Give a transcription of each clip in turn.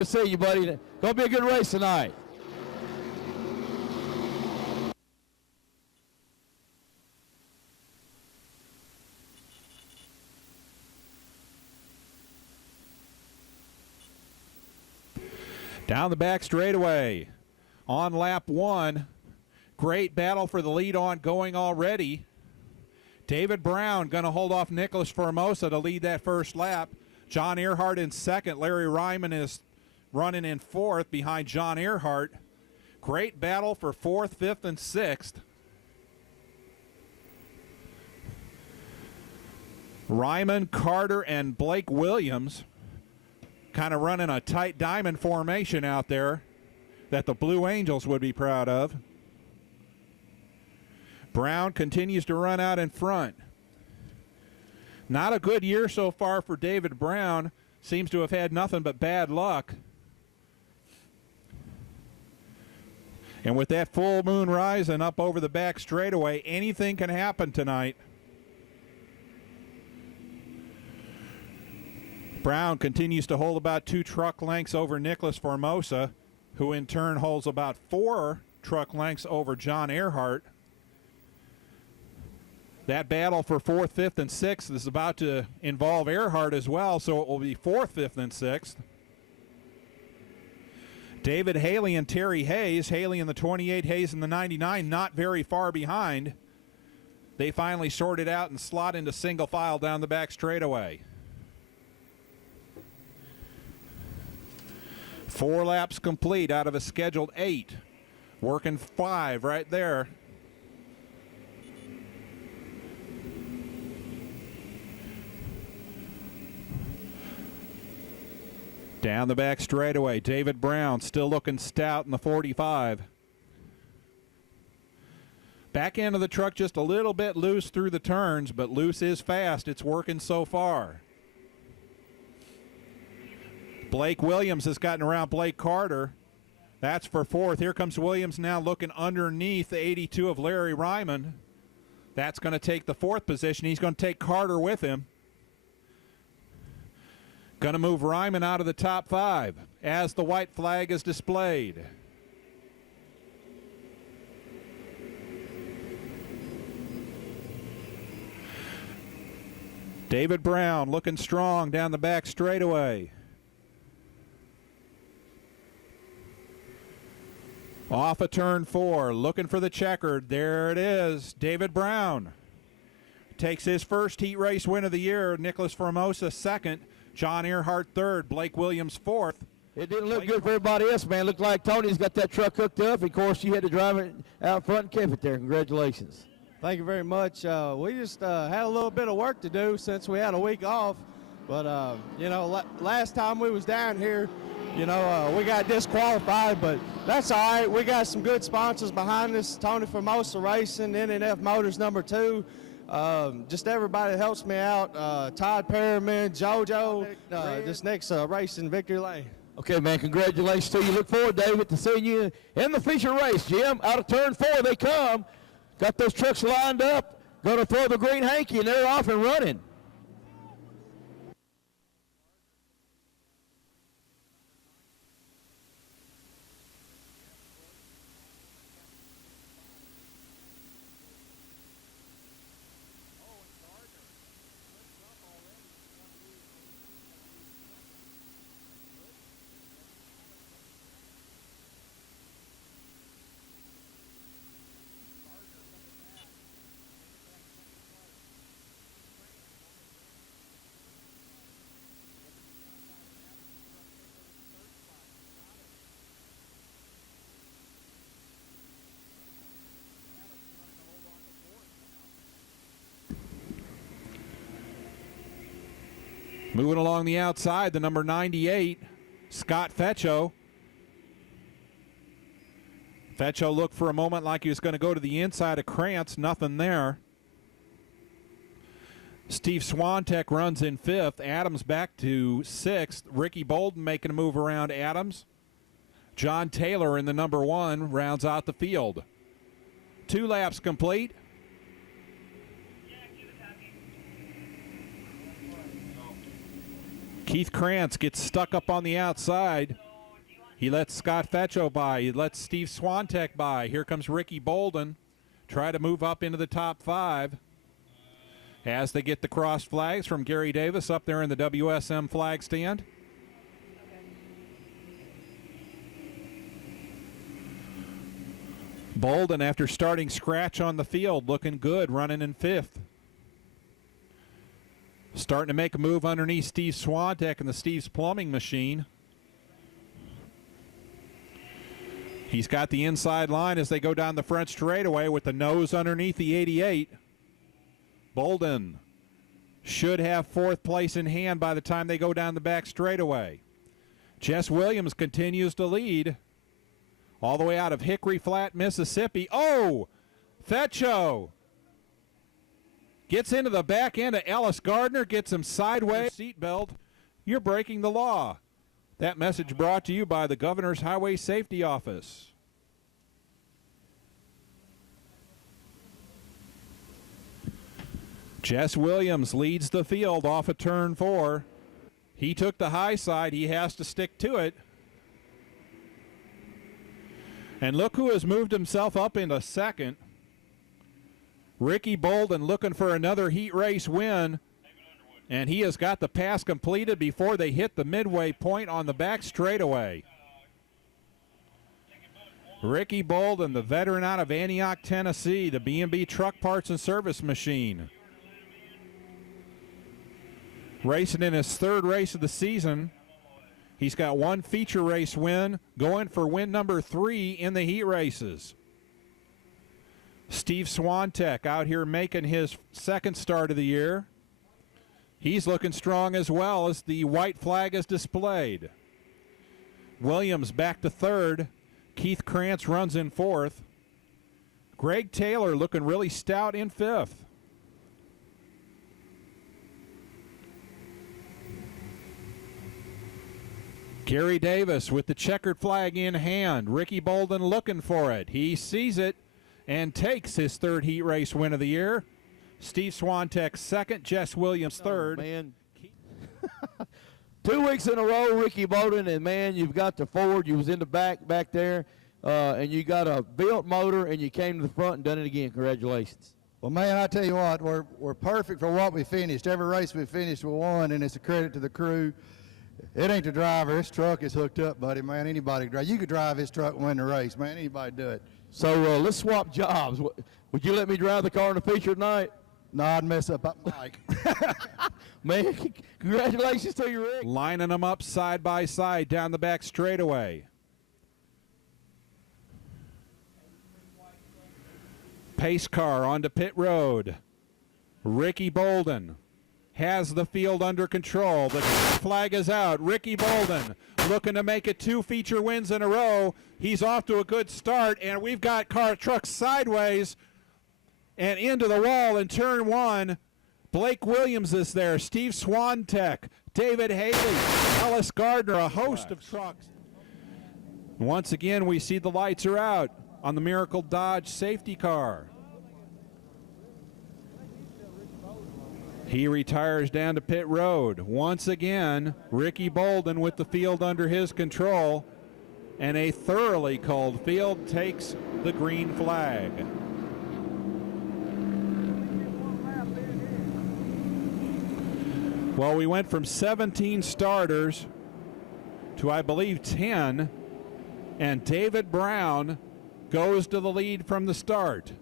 to see you, buddy. Gonna be a good race tonight. Down the back straightaway on lap 1. Great battle for the lead on going already. David Brown going to hold off Nicholas Formosa to lead that first lap. John Earhart in second. Larry Ryman is running in fourth behind John Earhart. Great battle for fourth, fifth, and sixth. Ryman, Carter, and Blake Williams kind of running a tight diamond formation out there that the Blue Angels would be proud of. Brown continues to run out in front. Not a good year so far for David Brown. Seems to have had nothing but bad luck. And with that full moon rising up over the back straightaway, anything can happen tonight. Brown continues to hold about 2 truck lengths over Nicholas Formosa, who in turn holds about 4 truck lengths over John Earhart. That battle for 4th, 5th, and 6th is about to involve Earhart as well, so it will be 4th, 5th, and 6th. David Haley and Terry Hayes, Haley in the 28, Hayes in the 99, not very far behind. They finally sorted out and slot into single file down the back straightaway. 4 laps complete out of a scheduled 8. Working 5 right there. Down the back straightaway, David Brown still looking stout in the 45. Back end of the truck just a little bit loose through the turns, but loose is fast. It's working so far. Blake Williams has gotten around Blake Carter. That's for 4th. Here comes Williams now looking underneath the 82 of Larry Ryman. That's going to take the 4th position. He's going to take Carter with him. Going to move Ryman out of the top 5 as the white flag is displayed. David Brown looking strong down the back straightaway. Off of turn 4, looking for the checkered. There it is. David Brown takes his first heat race win of the year. Nicholas Formosa second. John Earhart third. Blake Williams fourth. It didn't look good for everybody else, man. Looked like Tony's got that truck hooked up. Of course, you had to drive it out front and keep it there. Congratulations. Thank you very much. We just had a little bit of work to do since we had a week off. But, you know, last time we was down here, you know, we got disqualified, but that's all right. We got some good sponsors behind us. Tony Formosa Racing, NNF Motors #2. Just everybody that helps me out. Todd Perriman, JoJo, this next race in Victory Lane. Okay, man, congratulations to you. Look forward, David, to seeing you in the feature race. Jim, out of turn 4, they come. Got those trucks lined up. Going to throw the green hanky, and they're off and running. Moving along the outside, the number 98, Scott Feccio. Feccio looked for a moment like he was going to go to the inside of Krantz. Nothing there. Steve Swantek runs in 5th. Adams back to 6th. Ricky Bolden making a move around Adams. John Taylor in the number 1 rounds out the field. 2 laps complete. Keith Krantz gets stuck up on the outside. He lets Scott Fetcho by. He lets Steve Swantek by. Here comes Ricky Bolden. Try to move up into the top 5 as they get the cross flags from Gary Davis up there in the WSM flag stand. Bolden, after starting scratch on the field, looking good, running in 5th. Starting to make a move underneath Steve Swantek and the Steve's Plumbing machine. He's got the inside line as they go down the front straightaway with the nose underneath the 88. Bolden should have 4th place in hand by the time they go down the back straightaway. Jess Williams continues to lead all the way out of Hickory Flat, Mississippi. Oh, Fetcho gets into the back end of Ellis Gardner, gets him sideways. Seatbelt, you're breaking the law. That message brought to you by the Governor's Highway Safety Office. Jess Williams leads the field off of turn 4. He took the high side. He has to stick to it. And look who has moved himself up into 2nd. Ricky Bolden looking for another heat race win. And he has got the pass completed before they hit the midway point on the back straightaway. Ricky Bolden, the veteran out of Antioch, Tennessee, the B&B Truck Parts and Service Machine. Racing in his 3rd race of the season. He's got 1 feature race win, going for win number 3 in the heat races. Steve Swantek out here making his 2nd start of the year. He's looking strong as well as the white flag is displayed. Williams back to 3rd. Keith Krantz runs in 4th. Greg Taylor looking really stout in 5th. Gary Davis with the checkered flag in hand. Ricky Bolden looking for it. He sees it and takes his 3rd heat race win of the year. Steve Swantek 2nd, Jess Williams 3rd. Oh, man. 2 weeks in a row, Ricky Bolden, and man, you've got the Ford. You was in the back there, and you got a built motor, and you came to the front and done it again. Congratulations. Well, man, I tell you what, we're perfect for what we finished. Every race we finished, we won, and it's a credit to the crew. It ain't the driver. This truck is hooked up, buddy, man. Anybody can drive. You could drive this truck and win the race, man. Anybody do it. So let's swap jobs. Would you let me drive the car in the feature tonight? No, I'd mess up Mike. Man, congratulations to you, Rick. Lining them up side by side down the back straightaway. Pace car onto pit road. Ricky Bolden has the field under control. The flag is out. Ricky Bolden looking to make it 2 feature wins in a row. He's off to a good start, and we've got trucks sideways and into the wall in turn 1. Blake Williams is there. Steve Swantek, David Haley, Ellis Gardner, a host of trucks. Once again, we see the lights are out on the Miracle Dodge safety car. He retires down to pit road. Once again, Ricky Bolden with the field under his control, and a thoroughly cold field takes the green flag. Well, we went from 17 starters to, I believe, 10, and David Brown goes to the lead from the start.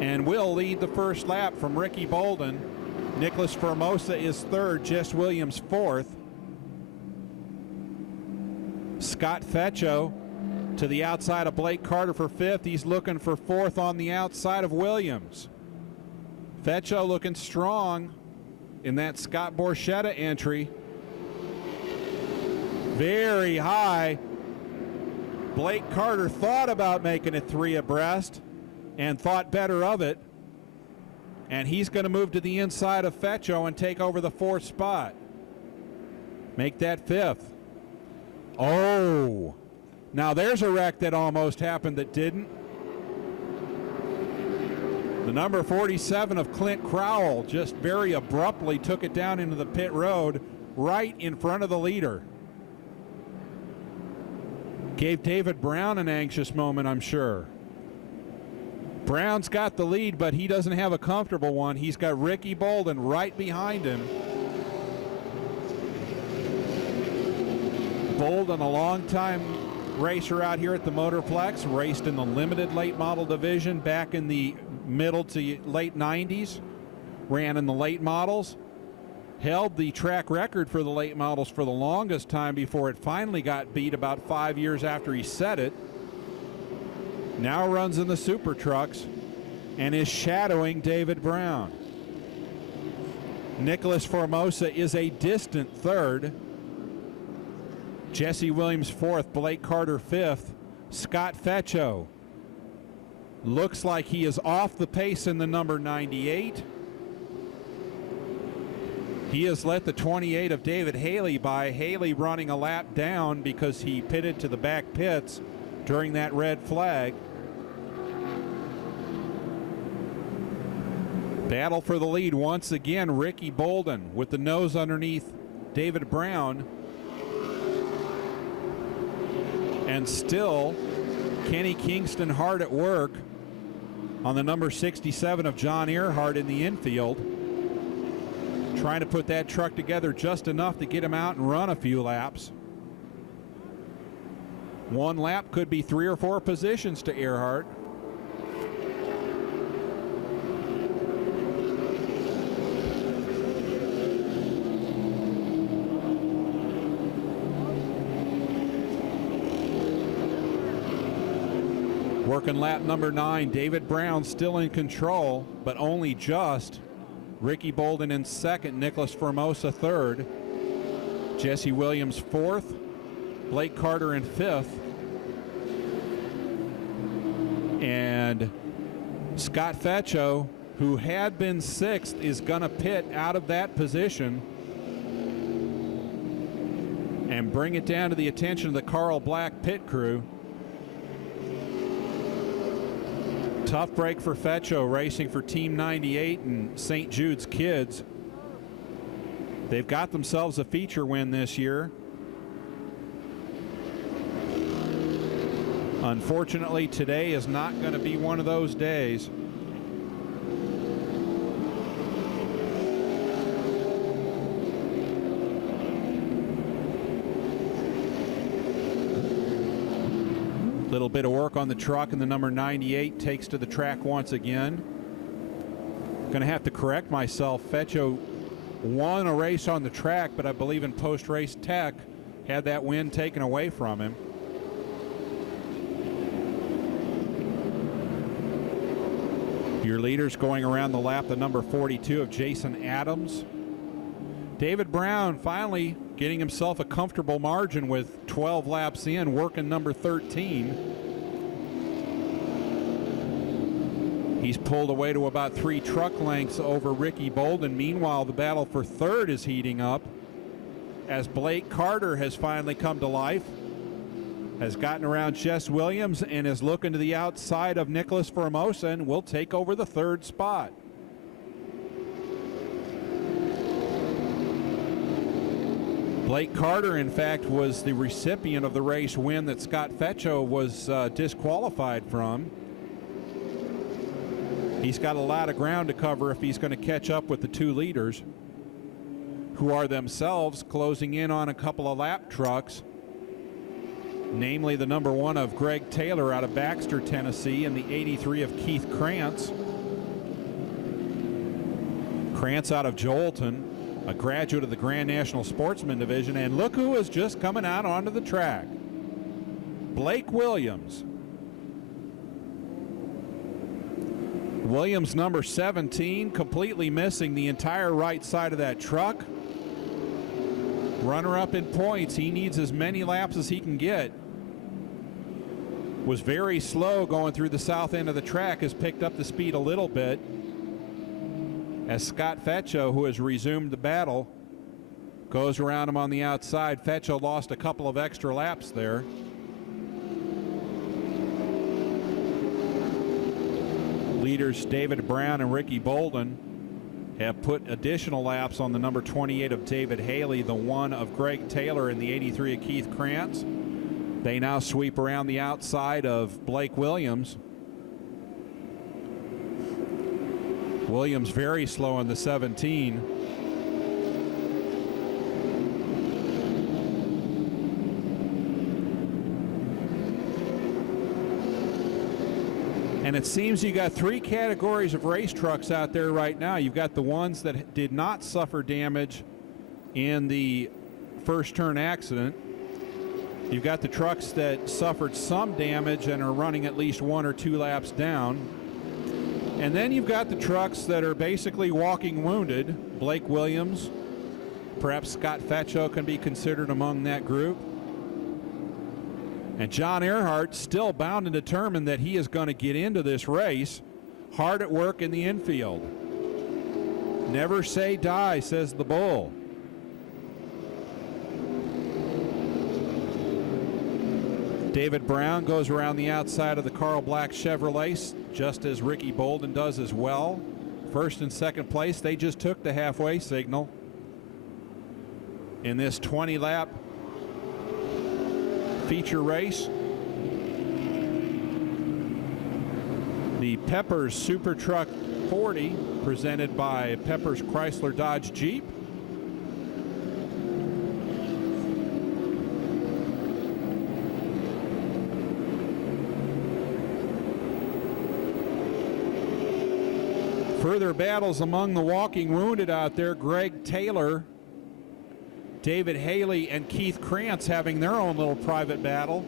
And will lead the first lap from Ricky Bolden. Nicholas Formosa is 3rd, Jess Williams 4th. Scott Fetcho to the outside of Blake Carter for 5th. He's looking for 4th on the outside of Williams. Fetcho looking strong in that Scott Borchetta entry. Very high. Blake Carter thought about making it 3 abreast and thought better of it. And he's going to move to the inside of Fetcho and take over the 4th spot. Make that 5th. Oh, now there's a wreck that almost happened that didn't. The number 47 of Clint Crowell just very abruptly took it down into the pit road. right in front of the leader. Gave David Brown an anxious moment, I'm sure. Brown's got the lead, but he doesn't have a comfortable one. He's got Ricky Bolden right behind him. Bolden, a long-time racer out here at the Motorplex, raced in the limited late model division back in the middle to late 90s, ran in the late models, held the track record for the late models for the longest time before it finally got beat about 5 years after he set it. Now runs in the super trucks and is shadowing David Brown. Nicholas Formosa is a distant third. Jesse Williams fourth, Blake Carter fifth. Scott Feccio looks like he is off the pace in the number 98. He has let the 28 of David Haley by. Haley running a lap down because he pitted to the back pits during that red flag. Battle for the lead once again. Ricky Bolden with the nose underneath David Brown. And still Kenny Kingston hard at work on the number 67 of John Earhart in the infield, trying to put that truck together just enough to get him out and run a few laps. One lap could be 3 or 4 positions to Earhart. Working lap number 9, David Brown still in control, but only just. Ricky Bolden in second, Nicholas Formosa third, Jesse Williams fourth, Blake Carter in fifth, and Scott Feccio, who had been sixth, is going to pit out of that position and bring it down to the attention of the Carl Black pit crew. Tough break for Feccio, racing for Team 98 and St. Jude's Kids. They've got themselves a feature win this year. Unfortunately, today is not going to be one of those days. Little bit of work on the truck, and the number 98 takes to the track once again. Going to have to correct myself. Feccio won a race on the track, but I believe in post-race tech had that win taken away from him. Your leaders going around the lap, the number 42 of Jason Adams. David Brown finally getting himself a comfortable margin with 12 laps in, working number 13. He's pulled away to about 3 truck lengths over Ricky Bolden. Meanwhile, the battle for third is heating up as Blake Carter has finally come to life, has gotten around Jess Williams, and is looking to the outside of Nicholas Formosa and will take over the third spot. Blake Carter, in fact, was the recipient of the race win that Scott Feccio was disqualified from. He's got a lot of ground to cover if he's going to catch up with the 2 leaders, who are themselves closing in on a couple of lap trucks, namely the number 1 of Greg Taylor out of Baxter, Tennessee, and the 83 of Keith Krantz. Krantz out of Joelton, a graduate of the Grand National Sportsman Division, and look who is just coming out onto the track. Blake Williams. Williams, number 17, completely missing the entire right side of that truck. Runner-up in points. He needs as many laps as he can get. Was very slow going through the south end of the track, has picked up the speed a little bit, as Scott Feccio, who has resumed the battle, goes around him on the outside. Feccio lost a couple of extra laps there. Leaders David Brown and Ricky Bolden have put additional laps on the number 28 of David Haley, the 1 of Greg Taylor, and the 83 of Keith Krantz. They now sweep around the outside of Blake Williams. Williams very slow in the 17. And it seems you got 3 categories of race trucks out there right now. You've got the ones that did not suffer damage in the first turn accident. You've got the trucks that suffered some damage and are running at least 1 or 2 laps down. And then you've got the trucks that are basically walking wounded. Blake Williams, perhaps Scott Fetcho can be considered among that group. And John Earhart still bound and determined that he is going to get into this race, hard at work in the infield. Never say die, says the bull. David Brown goes around the outside of the Carl Black Chevrolet, just as Ricky Bolden does as well. First and second place, they just took the halfway signal in this 20-lap feature race. The Peppers Super Truck 40, presented by Peppers Chrysler Dodge Jeep. Further battles among the walking wounded out there. Greg Taylor, David Haley, and Keith Krantz having their own little private battle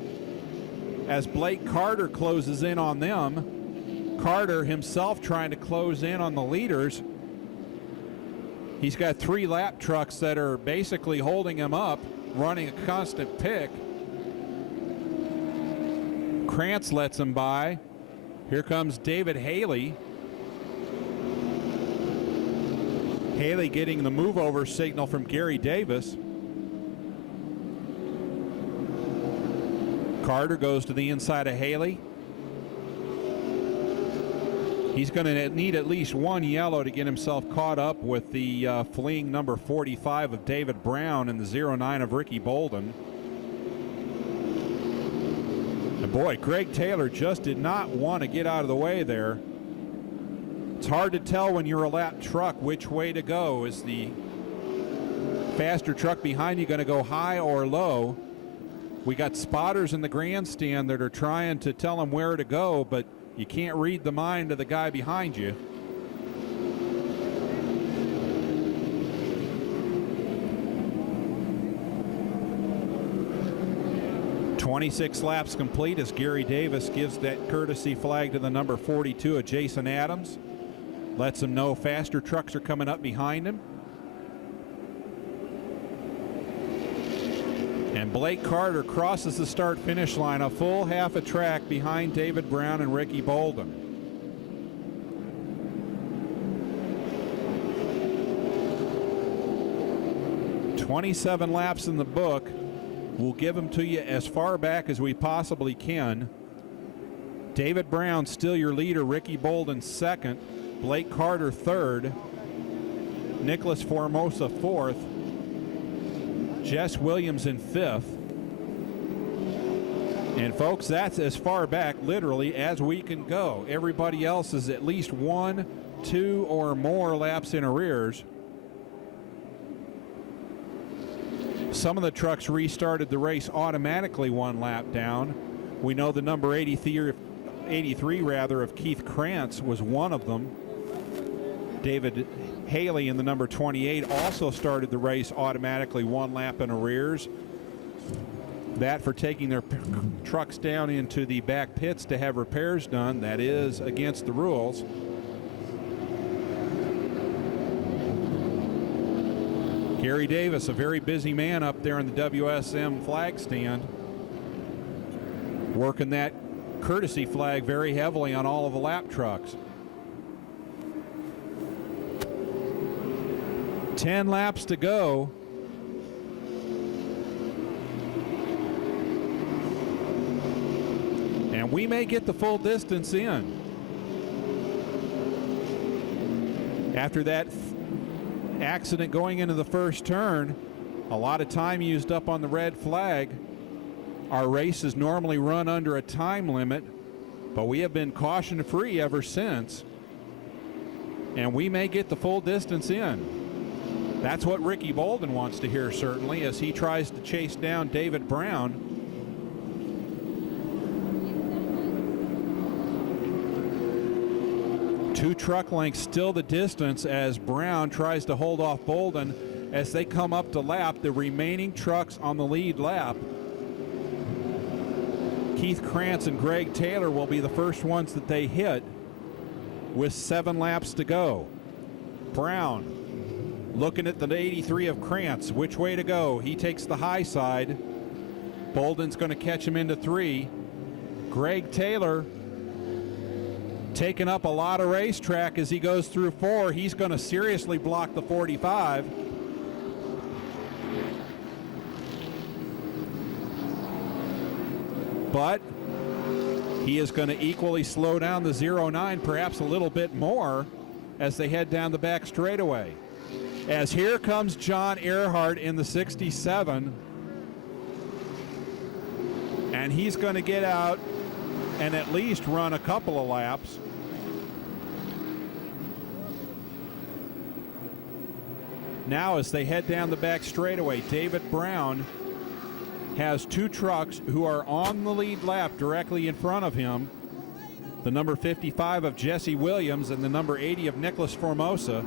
as Blake Carter closes in on them. Carter himself trying to close in on the leaders. He's got 3 lap trucks that are basically holding him up, running a constant pick. Krantz lets him by. Here comes David Haley. Haley getting the move over signal from Gary Davis. Carter goes to the inside of Haley. He's going to need at least 1 yellow to get himself caught up with the fleeing number 45 of David Brown and the 09 of Ricky Bolden. And boy, Greg Taylor just did not want to get out of the way there. It's hard to tell when you're a lap truck which way to go. Is the faster truck behind you going to go high or low? We got spotters in the grandstand that are trying to tell him where to go, but you can't read the mind of the guy behind you. "26 laps complete as Gary Davis gives that courtesy flag to the number 42 of Jason Adams. Lets him know faster trucks are coming up behind him. And Blake Carter crosses the start-finish line a full half a track behind David Brown and Ricky Bolden. "27 laps in the book. We'll give them to you as far back as we possibly can. David Brown still your leader, Ricky Bolden second, Blake Carter third, Nicholas Formosa fourth, Jess Williams in fifth. And folks, that's as far back literally as we can go. Everybody else is at least 1, 2 or more laps in arrears. Some of the trucks restarted the race automatically 1 lap down. We know the number 83 of Keith Krantz was one of them. David Haley in the number 28 also started the race automatically 1 lap in arrears. That for taking their trucks down into the back pits to have repairs done. That is against the rules. Gary Davis, a very busy man up there in the WSM flag stand, working that courtesy flag very heavily on all of the lap trucks. 10 laps to go. And we may get the full distance in. After that accident going into the first turn. A lot of time used up on the red flag. Our race is normally run under a time limit, but we have been caution free ever since. And we may get the full distance in. That's what Ricky Bolden wants to hear, certainly, as he tries to chase down David Brown. Two truck lengths still the distance as Brown tries to hold off Bolden as they come up to lap the remaining trucks on the lead lap. Keith Krantz and Greg Taylor will be the first ones that they hit with 7 laps to go. Brown looking at the 83 of Krantz. Which way to go? He takes the high side. Bolden's going to catch him into 3. Greg Taylor taking up a lot of racetrack as he goes through 4. He's going to seriously block the 45. But he is going to equally slow down the 09, perhaps a little bit more, as they head down the back straightaway. As here comes John Earhart in the 67. And he's going to get out and at least run a couple of laps. Now as they head down the back straightaway, David Brown has 2 trucks who are on the lead lap directly in front of him. The number 55 of Jesse Williams and the number 80 of Nicholas Formosa.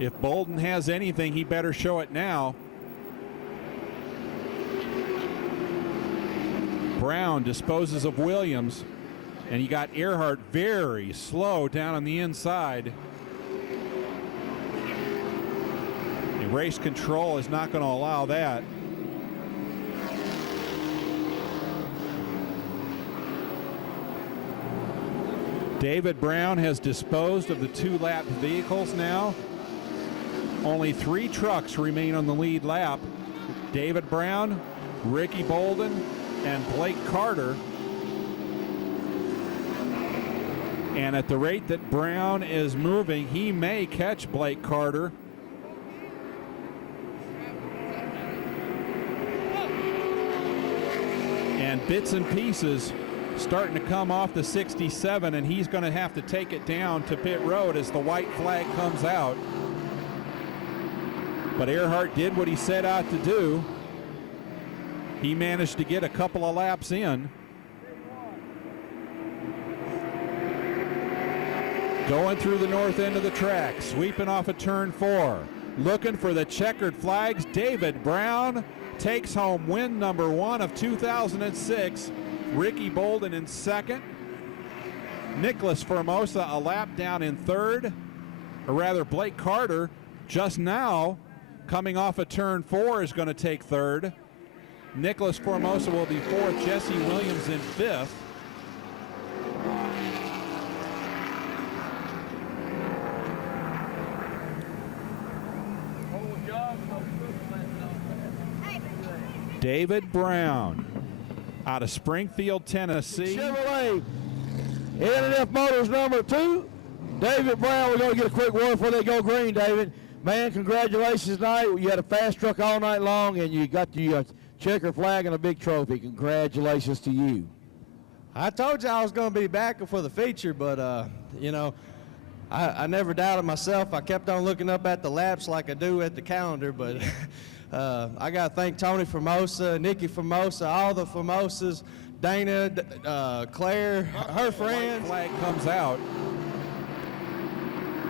If Bolden has anything, he better show it now. Brown disposes of Williams, and you got Earhart very slow down on the inside. Race control is not going to allow that. David Brown has disposed of the 2-lap vehicles now. Only 3 trucks remain on the lead lap. David Brown, Ricky Bolden, and Blake Carter. And at the rate that Brown is moving, he may catch Blake Carter. And bits and pieces starting to come off the 67, and he's going to have to take it down to pit road as the white flag comes out. But Earhart did what he set out to do. He managed to get a couple of laps in. Going through the north end of the track, sweeping off of turn 4. Looking for the checkered flags. David Brown takes home win number 1 of 2006. Ricky Bolden in second. Nicholas Formosa a lap down in third. Or rather, Blake Carter just now coming off of turn 4 is going to take third. Nicholas Formosa will be fourth. Jesse Williams in fifth. David Brown out of Springfield, Tennessee. Chevrolet, N&F Motors number 2. David Brown, we're going to get a quick word before they go green, David. Man, congratulations tonight. You had a fast truck all night long, and you got the checker flag and a big trophy. Congratulations to you. I told you I was going to be back for the feature, but, you know, I never doubted myself. I kept on looking up at the laps like I do at the calendar, but I got to thank Tony Formosa, Nikki Formosa, all the Formosas, Dana, Claire, her friends. Flag comes out.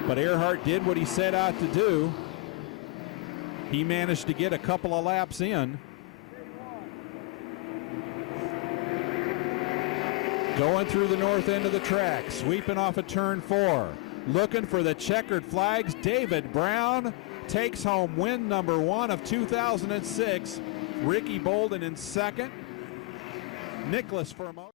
But Earhart did what he set out to do. He managed to get a couple of laps in. Going through the north end of the track, sweeping off of turn 4. Looking for the checkered flags. David Brown takes home win number 1 of 2006. Ricky Bolden in second. Nicholas Formosa.